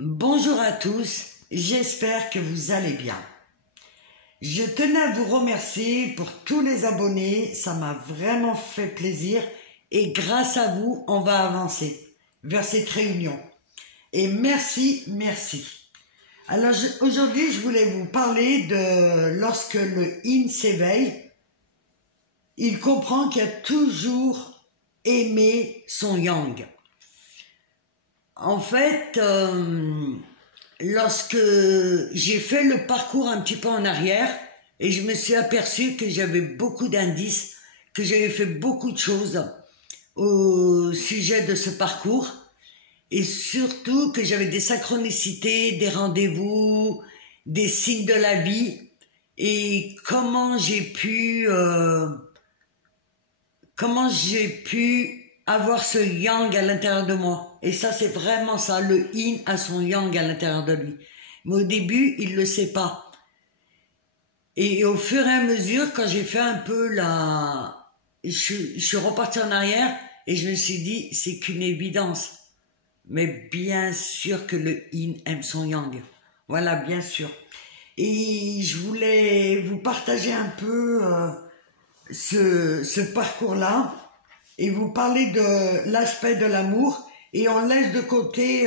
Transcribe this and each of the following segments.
Bonjour à tous, j'espère que vous allez bien. Je tenais à vous remercier pour tous les abonnés, ça m'a vraiment fait plaisir et grâce à vous, on va avancer vers cette réunion. Et merci. Alors aujourd'hui, je voulais vous parler de lorsque le yin s'éveille, il comprend qu'il a toujours aimé son yang. En fait, lorsque j'ai fait le parcours un petit peu en arrière et je me suis aperçu que j'avais beaucoup d'indices, que j'avais fait beaucoup de choses au sujet de ce parcours et surtout que j'avais des synchronicités, des rendez-vous, des signes de la vie et comment j'ai pu avoir ce yang à l'intérieur de moi. Et ça, c'est vraiment ça. Le yin a son yang à l'intérieur de lui. Mais au début, il ne le sait pas. Et au fur et à mesure, quand j'ai fait un peu je suis reparti en arrière et je me suis dit, c'est qu'une évidence. Mais bien sûr que le yin aime son yang. Voilà, bien sûr. Et je voulais vous partager un peu ce parcours-là et vous parler de l'aspect de l'amour et on laisse de côté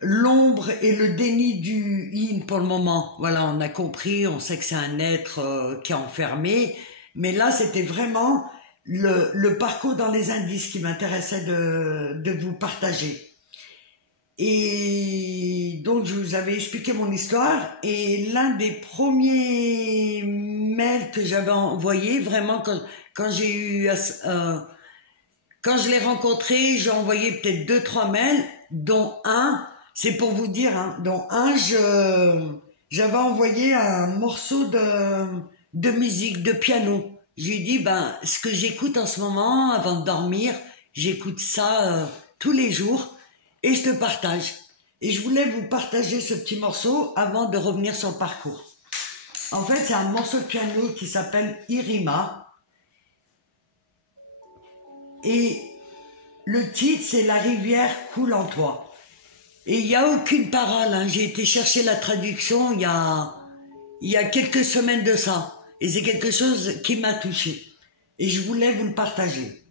l'ombre et le déni du yin pour le moment. Voilà, on a compris, on sait que c'est un être qui est enfermé, mais là c'était vraiment le parcours dans les indices qui m'intéressait de vous partager. Et donc je vous avais expliqué mon histoire et l'un des premiers mails que j'avais envoyé, vraiment quand j'ai eu quand je l'ai rencontré, j'ai envoyé peut-être 2-3 mails, dont un, c'est pour vous dire, hein, dont un, j'avais envoyé un morceau de musique, de piano. J'ai dit, ben, ce que j'écoute en ce moment, avant de dormir, j'écoute ça tous les jours et je te partage. Et je voulais vous partager ce petit morceau avant de revenir sur le parcours. En fait, c'est un morceau de piano qui s'appelle Irima. Et le titre, c'est « La rivière coule en toi ». Et il n'y a aucune parole, hein. J'ai été chercher la traduction il y a quelques semaines de ça. Et c'est quelque chose qui m'a touché. Et je voulais vous le partager.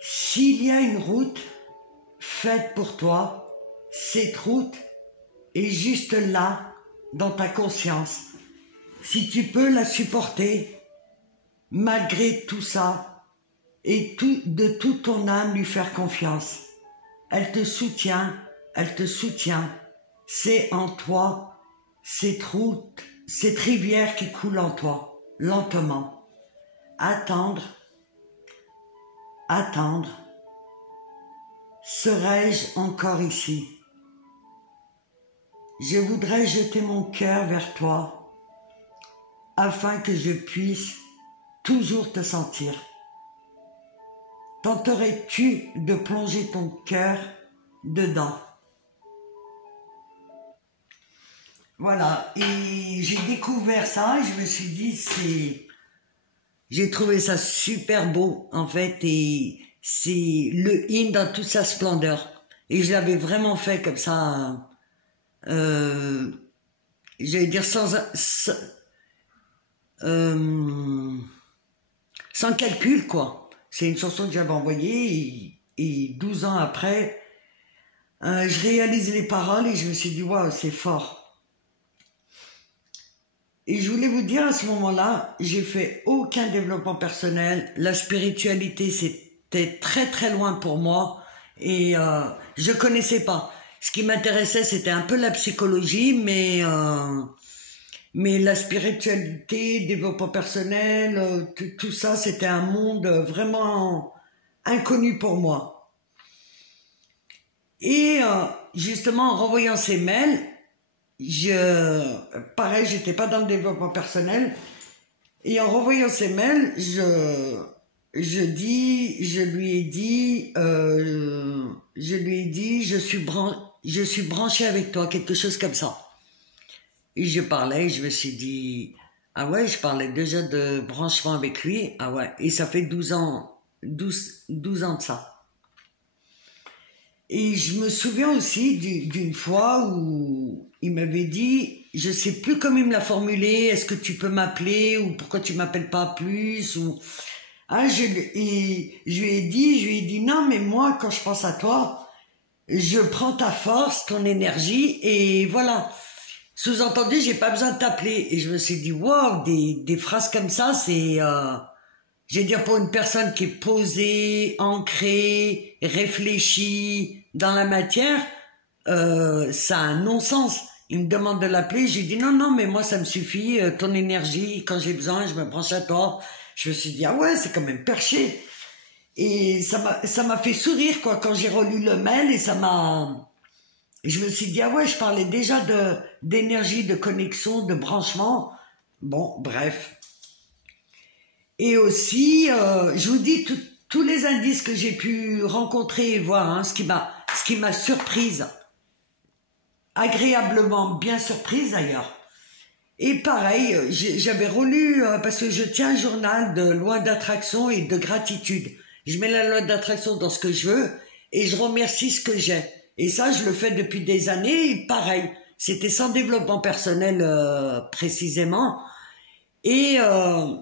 S'il y a une route faite pour toi, cette route est juste là, dans ta conscience. Si tu peux la supporter, malgré tout ça, et de toute ton âme lui faire confiance. Elle te soutient, c'est en toi, cette route, cette rivière qui coule en toi, lentement. Attendre, serai-je encore ici? Je voudrais jeter mon cœur vers toi, afin que je puisse toujours te sentir. Tenterais-tu de plonger ton cœur dedans? Voilà, et j'ai découvert ça et je me suis dit, j'ai trouvé ça super beau en fait et c'est le yin dans toute sa splendeur. Et je l'avais vraiment fait comme ça, j'allais dire sans calcul quoi. C'est une chanson que j'avais envoyée et 12 ans après, je réalise les paroles et je me suis dit, waouh, c'est fort. Et je voulais vous dire, à ce moment-là, j'ai fait aucun développement personnel. La spiritualité, c'était très très loin pour moi et je connaissais pas. Ce qui m'intéressait, c'était un peu la psychologie, mais la spiritualité, développement personnel, tout ça, c'était un monde vraiment inconnu pour moi. Et justement, en renvoyant ces mails, pareil, j'étais pas dans le développement personnel, et en renvoyant ces mails, je lui ai dit, je suis branché avec toi, quelque chose comme ça. Et je parlais, je me suis dit, ah ouais, je parlais déjà de branchement avec lui, ah ouais, et ça fait 12 ans de ça. Et je me souviens aussi d'une fois où il m'avait dit, je sais plus comment il me l'a formulé, est-ce que tu peux m'appeler ou pourquoi tu m'appelles pas plus ou je lui ai dit non mais moi quand je pense à toi, je prends ta force, ton énergie et voilà. Sous-entendu, j'ai pas besoin de t'appeler. Et je me suis dit wow, des phrases comme ça, c'est je veux dire, pour une personne qui est posée, ancrée, réfléchie dans la matière, ça a un non-sens. Il me demande de l'appeler, j'ai dit non, mais moi ça me suffit, ton énergie, quand j'ai besoin, je me branche à toi. Je me suis dit, ah ouais, c'est quand même perché. Et ça m'a fait sourire, quoi, quand j'ai relu le mail et je me suis dit, ah ouais, je parlais déjà d'énergie, de connexion, de branchement. Bon, bref. Et aussi, je vous dis tous les indices que j'ai pu rencontrer et voir, hein, ce qui m'a surprise, agréablement bien surprise d'ailleurs. Et pareil, j'avais relu, parce que je tiens un journal de loi d'attraction et de gratitude. Je mets la loi d'attraction dans ce que je veux et je remercie ce que j'ai. Et ça, je le fais depuis des années et pareil, c'était sans développement personnel précisément. Et à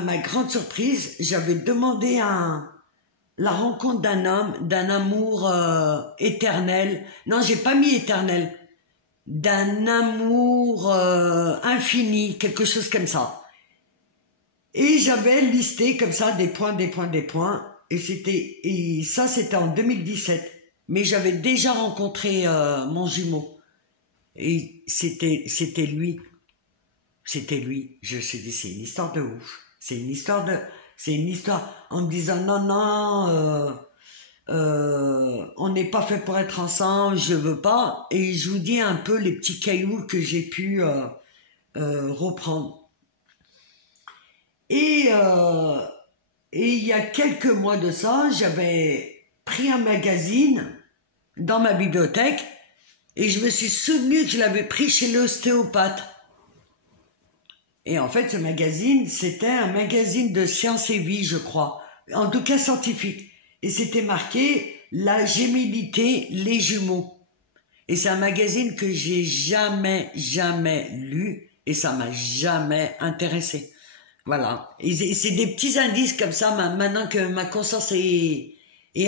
ma grande surprise, j'avais demandé la rencontre d'un homme, d'un amour éternel. Non, j'ai pas mis éternel. D'un amour infini, quelque chose comme ça. Et j'avais listé comme ça des points. Et ça, c'était en 2017. Mais j'avais déjà rencontré mon jumeau. Et c'était lui. C'était lui. Je me suis dit, c'est une histoire de ouf. C'est une histoire en me disant, non, on n'est pas fait pour être ensemble, je veux pas. Et je vous dis un peu les petits cailloux que j'ai pu reprendre. Et il y a quelques mois de ça, j'avais pris un magazine dans ma bibliothèque et je me suis souvenu que je l'avais pris chez l'ostéopathe. Et en fait, ce magazine, c'était un magazine de science et vie, je crois. En tout cas, scientifique. Et c'était marqué « La gémilité, les jumeaux ». Et c'est un magazine que j'ai jamais lu et ça m'a jamais intéressé. Voilà. Et c'est des petits indices comme ça, maintenant que ma conscience est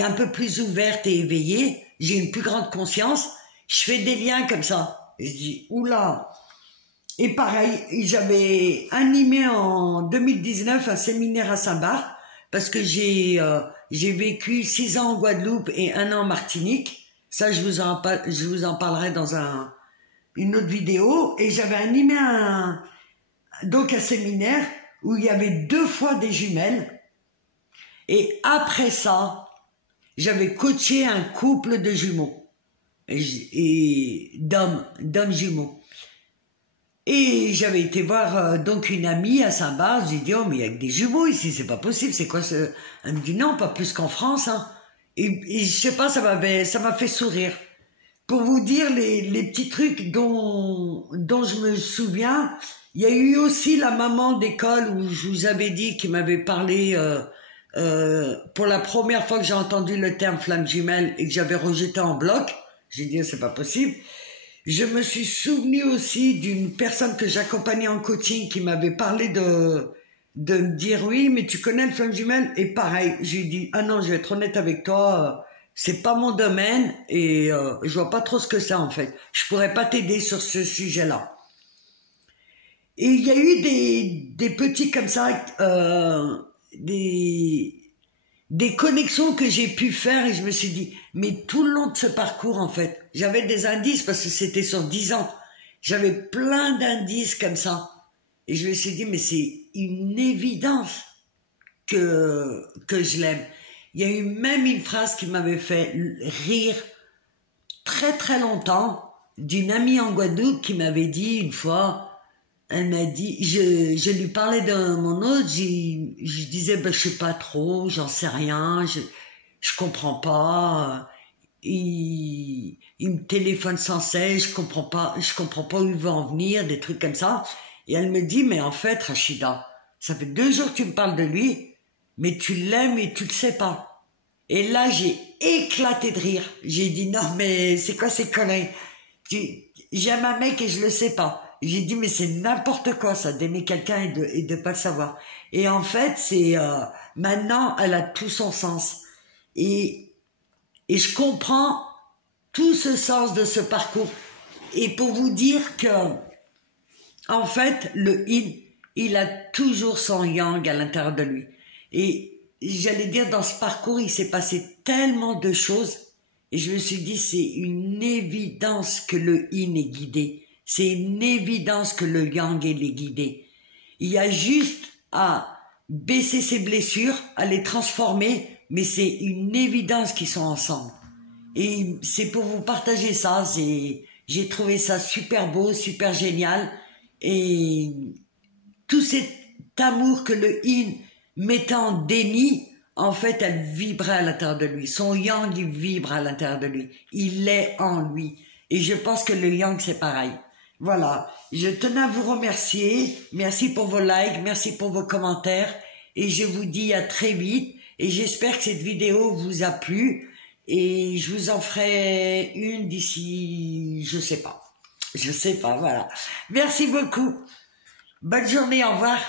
un peu plus ouverte et éveillée, j'ai une plus grande conscience, je fais des liens comme ça. Et je dis, oula. Et pareil, j'avais animé en 2019 un séminaire à Saint-Barth, parce que j'ai vécu 6 ans en Guadeloupe et 1 an en Martinique. Ça, je vous en parlerai dans une autre vidéo. Et j'avais animé un séminaire où il y avait 2 fois des jumelles. Et après ça, j'avais coaché un couple de jumeaux et d'hommes jumeaux. Et j'avais été voir donc une amie à Saint-Barth. J'ai dit, oh mais il y a que des jumeaux ici, c'est pas possible, c'est quoi ce... Elle me dit non, pas plus qu'en France, hein. Et je sais pas, ça m'a fait sourire. Pour vous dire les petits trucs dont je me souviens, il y a eu aussi la maman d'école où je vous avais dit qu'il m'avait parlé pour la première fois que j'ai entendu le terme flamme jumelle et que j'avais rejeté en bloc. J'ai dit c'est pas possible. Je me suis souvenu aussi d'une personne que j'accompagnais en coaching qui m'avait parlé de me dire oui mais tu connais le flamme jumelle, et pareil j'ai dit ah non, je vais être honnête avec toi, c'est pas mon domaine et je vois pas trop ce que c'est en fait, je pourrais pas t'aider sur ce sujet là. Et il y a eu des petits comme ça des connexions que j'ai pu faire et je me suis dit, mais tout le long de ce parcours, en fait, j'avais des indices parce que c'était sur 10 ans. J'avais plein d'indices comme ça. Et je me suis dit, mais c'est une évidence que je l'aime. Il y a eu même une phrase qui m'avait fait rire très très longtemps d'une amie en Guadeloupe qui m'avait dit une fois, elle m'a dit, je lui parlais de mon autre, je disais, ben, je sais pas trop, j'en sais rien, je comprends pas, il me téléphone sans cesse, je comprends pas où il veut en venir, des trucs comme ça. Et elle me dit, mais en fait, Rachida, ça fait 2 jours que tu me parles de lui, mais tu l'aimes et tu le sais pas. Et là, j'ai éclaté de rire. J'ai dit, non, mais c'est quoi ces conneries? J'aime un mec et je le sais pas. J'ai dit, mais c'est n'importe quoi, ça, d'aimer quelqu'un et de pas le savoir. Et en fait, maintenant, elle a tout son sens. Et je comprends tout ce sens de ce parcours. Et pour vous dire que, en fait, le yin, il a toujours son yang à l'intérieur de lui. Et j'allais dire, dans ce parcours, il s'est passé tellement de choses. Et je me suis dit, c'est une évidence que le yin est guidé. C'est une évidence que le yang est guidé. Il y a juste à baisser ses blessures, à les transformer, mais c'est une évidence qu'ils sont ensemble. Et c'est pour vous partager ça. J'ai trouvé ça super beau, super génial. Et tout cet amour que le yin mettait en déni, en fait, elle vibrait à l'intérieur de lui. Son yang, il vibre à l'intérieur de lui. Il est en lui. Et je pense que le yang, c'est pareil. Voilà. Je tenais à vous remercier. Merci pour vos likes. Merci pour vos commentaires. Et je vous dis à très vite. Et j'espère que cette vidéo vous a plu. Et je vous en ferai une d'ici, je sais pas, voilà. Merci beaucoup. Bonne journée, au revoir.